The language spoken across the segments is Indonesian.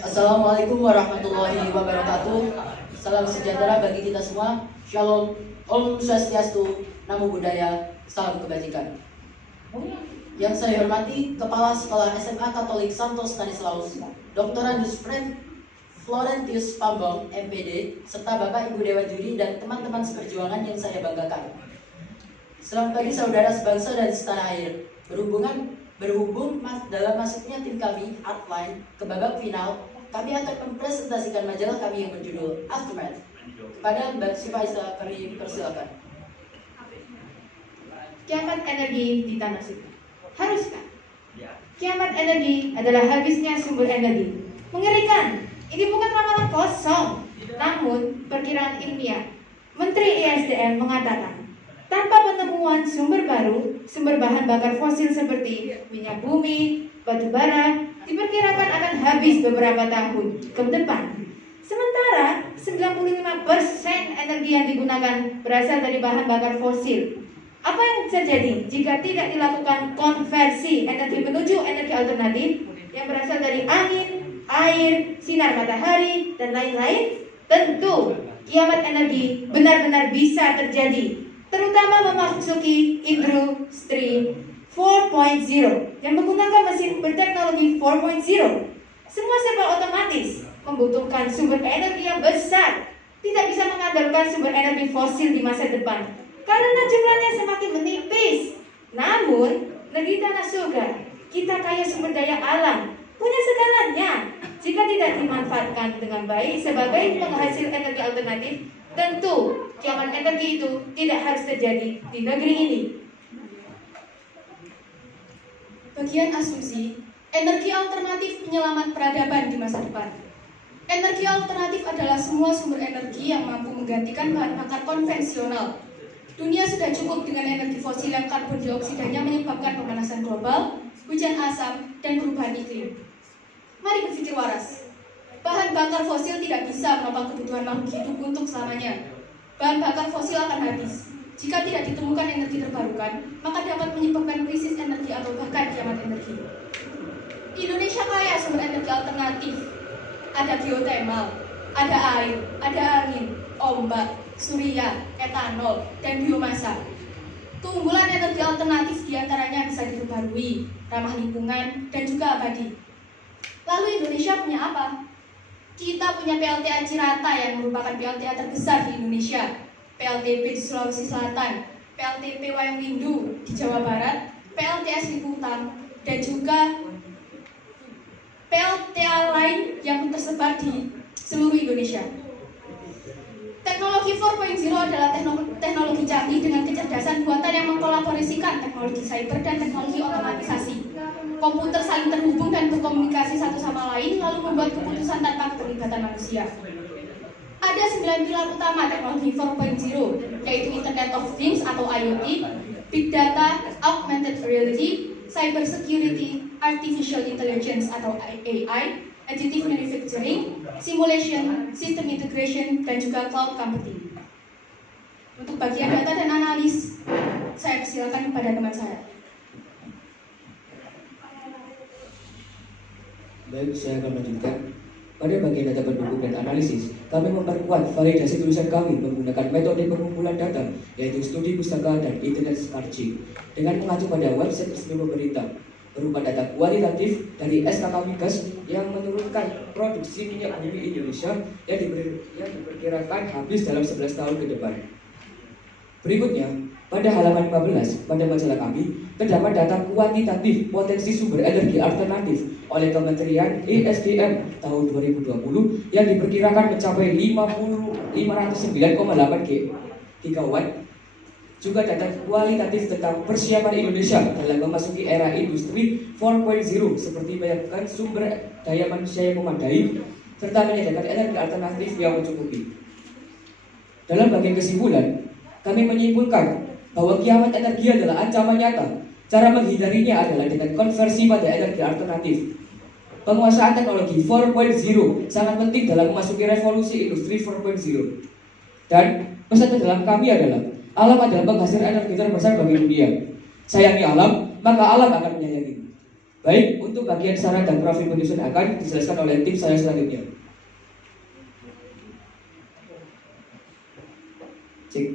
Assalamualaikum warahmatullahi wabarakatuh. Salam sejahtera bagi kita semua. Shalom, Om Swastiastu, Namo Buddhaya, salam kebajikan. Yang saya hormati Kepala Sekolah SMA Katolik Santo Stanislaus, Dr. Andus Florentius Pambong, MPD, serta Bapak Ibu Dewan Juri dan teman-teman seperjuangan yang saya banggakan. Selamat pagi saudara sebangsa dan setanah air. Berhubung dalam masuknya tim kami, Artline, ke babak final, kami akan mempresentasikan majalah kami yang berjudul Aftermath. Kepada Mbak Sifaisa, kami persilakan. Kiamat energi di tanah suci. Haruskah? Kiamat energi adalah habisnya sumber energi. Mengerikan. Ini bukan ramalan kosong, namun perkiraan ilmiah. Menteri ESDM mengatakan, tanpa penemuan sumber baru, sumber bahan bakar fosil seperti minyak bumi, batu bara, diperkirakan akan habis beberapa tahun ke depan. Sementara 95% energi yang digunakan berasal dari bahan bakar fosil. Apa yang terjadi jika tidak dilakukan konversi energi menuju energi alternatif yang berasal dari angin, air, sinar matahari, dan lain-lain? Tentu kiamat energi benar-benar bisa terjadi, terutama memasuki industri 4.0 yang menggunakan mesin berteknologi 4.0. Semua serba otomatis, membutuhkan sumber energi yang besar. Tidak bisa mengandalkan sumber energi fosil di masa depan karena jumlahnya semakin menipis. Namun, negeri tanah surga, kita kaya sumber daya alam, punya segalanya. Jika tidak dimanfaatkan dengan baik sebagai penghasil energi alternatif, tentu kiamat energi itu tidak harus terjadi di negeri ini. Bagian asumsi, energi alternatif penyelamat peradaban di masa depan. Energi alternatif adalah semua sumber energi yang mampu menggantikan bahan bakar konvensional. Dunia sudah cukup dengan energi fosil yang karbon dioksidanya menyebabkan pemanasan global, hujan asam, dan perubahan iklim. Mari berpikir waras. Bahan bakar fosil tidak bisa menopang kebutuhan makhluk hidup untuk selamanya. Bahan bakar fosil akan habis. Jika tidak ditemukan energi terbarukan, maka dapat menyebabkan krisis energi atau bahkan kiamat energi. Indonesia kaya sumber energi alternatif. Ada geotermal, ada air, ada angin, ombak, surya, etanol, dan biomasa. Keunggulan energi alternatif diantaranya bisa diperbarui, ramah lingkungan, dan juga abadi. Lalu Indonesia punya apa? Kita punya PLTA Cirata yang merupakan PLTA terbesar di Indonesia, PLTP di Sulawesi Selatan, PLTP Wayang Windu di Jawa Barat, PLTS Liputang, dan juga PLTA lain yang tersebar di seluruh Indonesia. Teknologi 4.0 adalah teknologi canggih dengan kecerdasan buatan yang mengkolaborasikan teknologi cyber dan teknologi otomatisasi. Komputer saling terhubung dan berkomunikasi satu sama lain, lalu membuat keputusan tanpa keterlibatan manusia. Ada 9 pilar utama teknologi 4.0, yaitu Internet of Things atau IoT, Big Data, Augmented Reality, Cyber Security, Artificial Intelligence atau AI, Additive Manufacturing, Simulation, System Integration, dan juga Cloud Computing. Untuk bagian data dan analis, saya persilakan kepada teman saya. Baik, saya akan lanjutkan. Pada bagian data pendukung dan analisis, kami memperkuat validasi tulisan kami menggunakan metode pengumpulan data, yaitu studi pustaka dan internet searching, dengan mengacu pada website resmi pemerintah, berupa data kualitatif dari SKK Migas yang menurunkan produksi minyak bumi Indonesia yang diperkirakan habis dalam 11 tahun ke depan. Berikutnya, pada halaman 15 pada majalah kami, terdapat data kuantitatif potensi sumber energi alternatif oleh Kementerian ESDM tahun 2020 yang diperkirakan mencapai 509,8 gigawatt. Juga data kualitatif tentang persiapan Indonesia dalam memasuki era industri 4.0 seperti menyiapkan sumber daya manusia yang memadai serta menyediakan energi alternatif yang mencukupi. Dalam bagian kesimpulan, kami menyimpulkan bahwa kiamat energi adalah ancaman nyata. Cara menghindarinya adalah dengan konversi pada energi alternatif. Penguasaan teknologi 4.0 sangat penting dalam memasuki revolusi industri 4.0. Dan pesan dalam kami adalah alam adalah penghasil energi terbesar bagi dunia. Sayangi alam, maka alam akan menyayangi. Baik, untuk bagian saran dan profil penyusun akan dijelaskan oleh tim saya selanjutnya. Cek.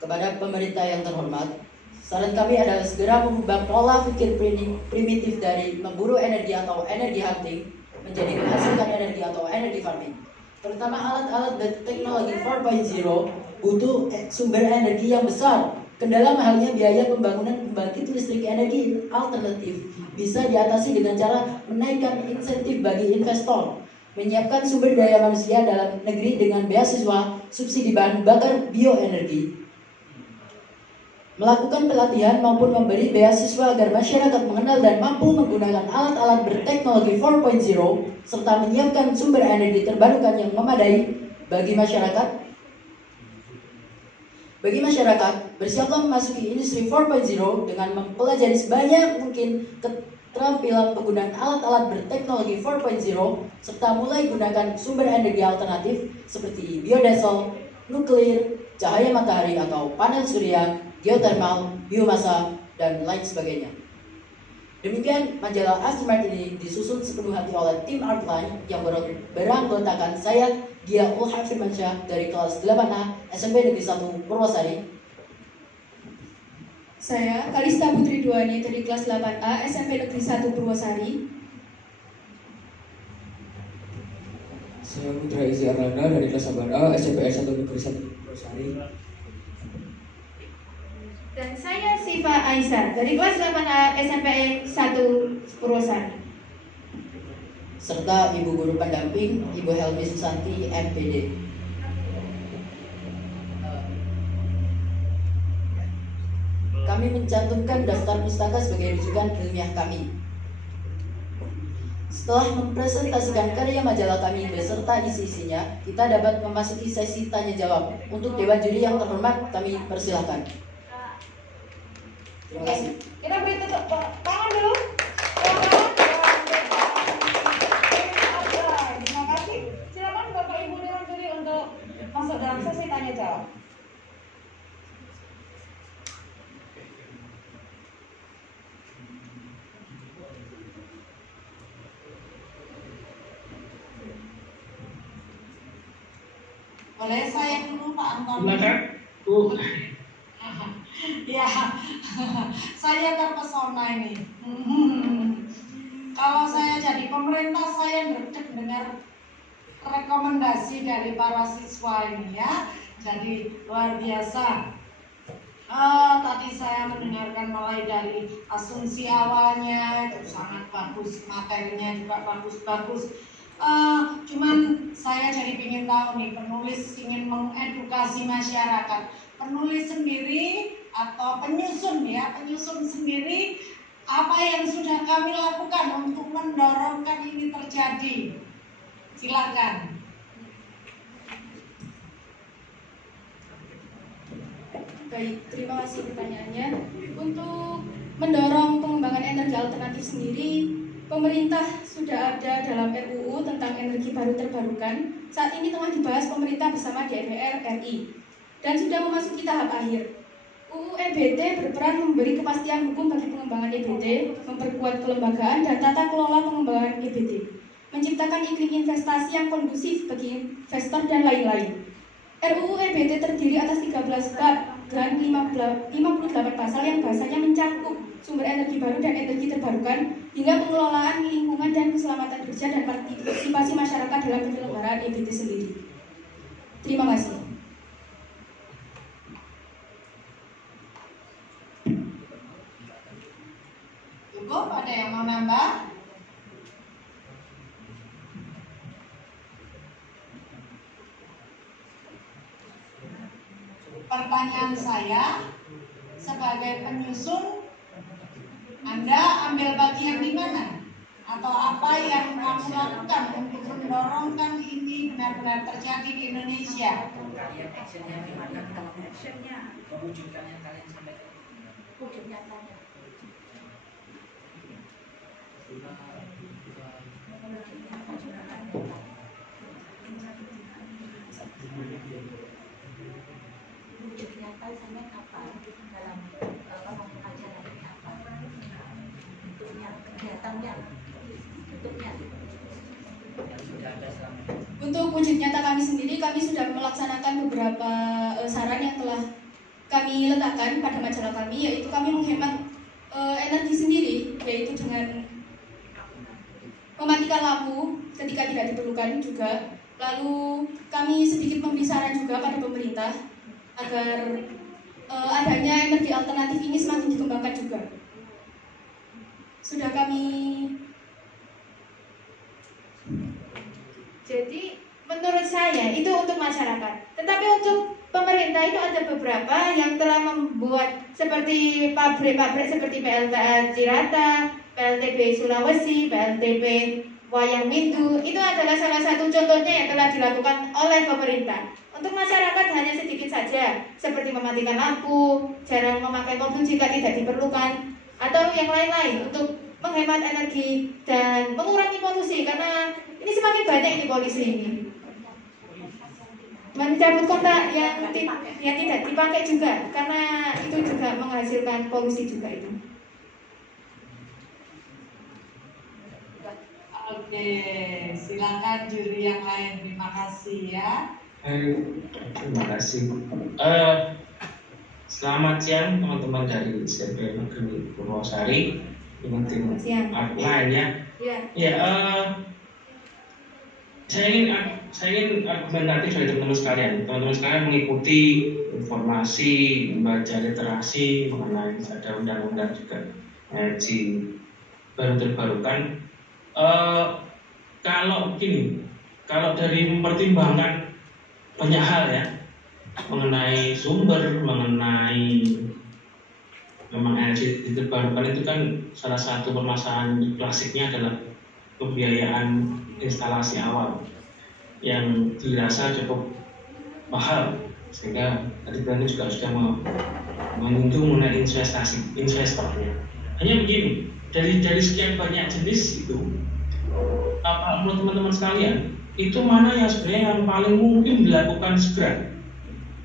Kepada pemerintah yang terhormat, saran kami adalah segera mengubah pola pikir primitif dari memburu energi atau energi hunting menjadi menghasilkan energi atau energi farming. Terutama alat-alat teknologi 4.0 butuh sumber energi yang besar. Kendala mahalnya biaya pembangunan pembangkit listrik energi alternatif bisa diatasi dengan cara menaikkan insentif bagi investor, menyiapkan sumber daya manusia dalam negeri dengan beasiswa, subsidi bahan bakar bioenergi, melakukan pelatihan maupun memberi beasiswa agar masyarakat mengenal dan mampu menggunakan alat-alat berteknologi 4.0 serta menyiapkan sumber energi terbarukan yang memadai bagi masyarakat. Bersiaplah memasuki industri 4.0 dengan mempelajari sebanyak mungkin keterampilan penggunaan alat-alat berteknologi 4.0 serta mulai gunakan sumber energi alternatif seperti biodiesel, nuklir, cahaya matahari atau panel surya, geothermal, biomasa, dan lain sebagainya. Demikian majalah Aftermath ini disusun sepenuh hati oleh tim Artline yang beranggotakan saya, Dia Ulham Firmansyah dari kelas 8A SMP Negeri 1 Purwosari. Saya Kalista Putri Duani dari kelas 8A SMP Negeri 1 Purwosari. Saya Putra Izi Arlanda dari kelas 8A SMP 1 Negeri 1 Purwosari. Dan saya Siva Aisyah dari kelas 8A SMP 1 Purwosari. Serta Ibu Guru Pendamping, Ibu Helmi Susanti, MPD. Kami mencantumkan daftar pustaka sebagai rujukan ilmiah kami. Setelah mempresentasikan karya majalah kami beserta isi-isinya, kita dapat memasuki sesi tanya jawab. Untuk Dewan Juri yang terhormat, kami persilahkan. Terima kasih. Kita beri tepuk tangan dulu. Terima kasih. Silakan Bapak Ibu Dewan Juri untuk masuk dalam sesi tanya jawab. Boleh saya dulu Pak Anton? Silakan, Bu. Ya, saya terpesona ini. Kalau saya jadi pemerintah, saya greget dengar rekomendasi dari para siswa ini ya. Jadi luar biasa. Tadi saya mendengarkan mulai dari asumsi awalnya itu sangat bagus, materinya juga bagus-bagus. Cuman saya jadi ingin tahu nih, penulis ingin mengedukasi masyarakat. Penulis sendiri atau penyusun sendiri apa yang sudah kami lakukan untuk mendorongkan ini terjadi. Silakan. Baik, terima kasih pertanyaannya. Untuk mendorong pengembangan energi alternatif sendiri, pemerintah sudah ada dalam RUU tentang energi baru terbarukan. Saat ini tengah dibahas pemerintah bersama DPR RI dan sudah memasuki tahap akhir. UU EBT berperan memberi kepastian hukum bagi pengembangan EBT, memperkuat kelembagaan dan tata kelola pengembangan EBT, menciptakan iklim investasi yang kondusif bagi investor dan lain-lain. RUU EBT terdiri atas 13 bab dan 58 pasal yang bahasanya mencakup sumber energi baru dan energi terbarukan hingga pengelolaan lingkungan dan keselamatan kerja dan partisipasi masyarakat dalam penyelenggaraan EBT sendiri. Terima kasih. Cukup, ada yang mau nambah? Pertanyaan saya, sebagai penyusun, Anda ambil bagian di mana? Atau apa yang kamu lakukan untuk mendorongkan ini benar-benar terjadi di Indonesia? Actionnya gimana? Actionnya mewujudkan yang kalian sampaikan. Wujud nyatanya. wujud nyata sampai apa dalam acara ini apa bentuknya, kegiatannya, bentuknya. Untuk wujud nyata kami sendiri, kami sudah melaksanakan beberapa saran yang telah kami letakkan pada majalah kami, yaitu kami menghemat energi sendiri, yaitu dengan mematikan lampu ketika tidak diperlukan juga. Lalu kami sedikit memberi saran juga pada pemerintah agar adanya energi alternatif ini semakin dikembangkan juga. Sudah kami. Jadi menurut saya itu untuk masyarakat. Tetapi untuk pemerintah itu ada beberapa yang telah membuat seperti pabrik-pabrik seperti PLTA Cirata, PLTB Sulawesi, PLTB Wayang Windu. Itu adalah salah satu contohnya yang telah dilakukan oleh pemerintah. Untuk masyarakat hanya sedikit saja, seperti mematikan lampu, jarang memakai mobil jika tidak diperlukan, atau yang lain-lain untuk menghemat energi dan mengurangi polusi, karena ini semakin banyak ini polusi ini. Mencabut kontak yang tidak dipakai juga, karena itu juga menghasilkan polusi juga itu. Oke, silakan juri yang lain. Terima kasih ya. Terima kasih. Selamat siang teman-teman dari SMP Negeri Purwosari. Ini tim lain ya. Ya, saya ingin argumentatif dari teman-teman sekalian. Teman-teman sekalian mengikuti informasi, membaca literasi mengenai ada undang-undang juga energi baru terbarukan. Kalau dari mempertimbangkan banyak hal ya mengenai sumber, mengenai memang energi terbarukan itu kan salah satu permasalahan klasiknya adalah pembiayaan instalasi awal yang dirasa cukup mahal, sehingga tadi Brandon juga sudah menyinggung mengenai investornya. Hanya begini, dari sekian banyak jenis itu, apa menurut teman-teman sekalian, itu mana yang sebenarnya yang paling mungkin dilakukan segera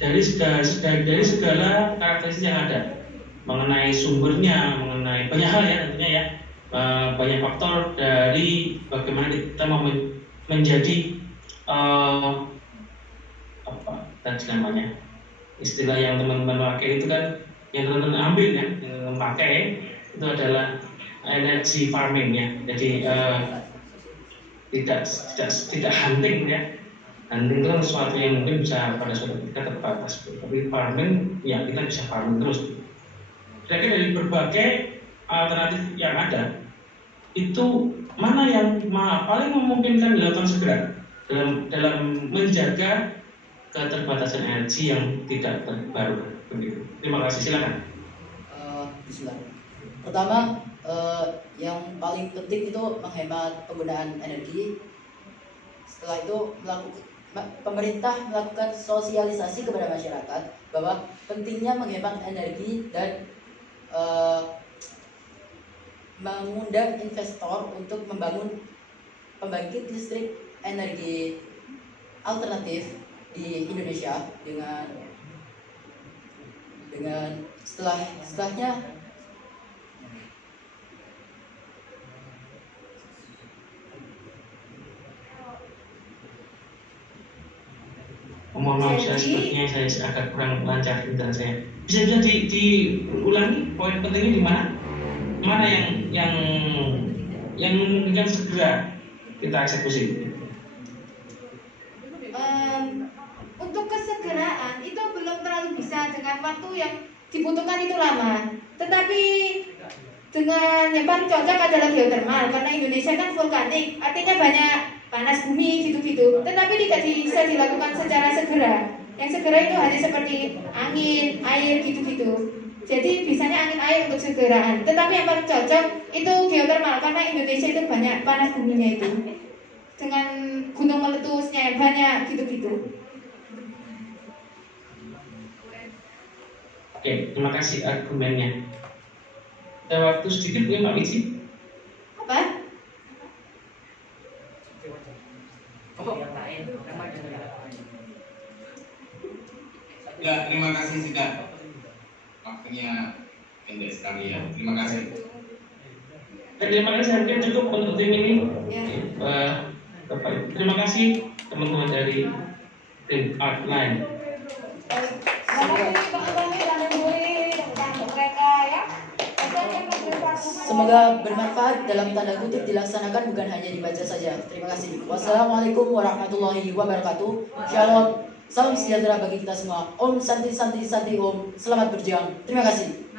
dari segala karakteristik yang ada, mengenai sumbernya, mengenai banyak hal ya tentunya ya, banyak faktor dari bagaimana kita mau menjadi apa tadi namanya istilah yang teman-teman pakai itu kan, yang teman-teman ambil ya, yang teman-teman pakai itu adalah energy farming ya. Jadi tidak hunting ya. Hunting itu kan sesuatu yang mungkin bisa pada suatu ketika terbatas, tapi farming ya kita bisa farming terus. Jadi dari berbagai alternatif yang ada, itu mana yang paling memungkinkan dilakukan segera dalam menjaga keterbatasan energi yang tidak terbarukan. Begitu. Terima kasih, silakan. Bismillah. Pertama, yang paling penting itu menghemat penggunaan energi. Setelah itu pemerintah melakukan sosialisasi kepada masyarakat bahwa pentingnya menghemat energi dan mengundang investor untuk membangun pembangkit listrik energi alternatif di Indonesia dengan setelahnya mohon maaf sepertinya saya agak kurang lancar penjelasan saya. Bisa diulangi poin pentingnya di mana? Mana yang memungkinkan segera kita eksekusi? Untuk kesegeraan itu belum terlalu bisa dengan waktu yang dibutuhkan itu lama. Tetapi dengan yang paling cocok adalah geothermal, karena Indonesia kan vulkanik, artinya banyak panas bumi gitu-gitu. Tetapi tidak bisa dilakukan secara segera. Yang segera itu hanya seperti angin, air gitu-gitu. Jadi bisanya angin air untuk segeraan. Tetapi yang paling cocok itu geothermal, karena Indonesia itu banyak panas buminya itu, dengan gunung meletusnya yang banyak gitu-gitu. Oke, terima kasih argumennya. Ada waktu sedikit ya Pak Wiji. Apa? Ya, terima kasih sudah. Waktunya pendek sekali ya. Terima kasih. Terima kasih, mungkin cukup untuk tim ini. Terima kasih teman-teman dari tim Artline. Semoga bermanfaat, dalam tanda kutip dilaksanakan, bukan hanya dibaca saja. Terima kasih. Wassalamualaikum warahmatullahi wabarakatuh. Shalom. Salam sejahtera bagi kita semua. Om Santi Santi Santi Om. Selamat berjuang. Terima kasih.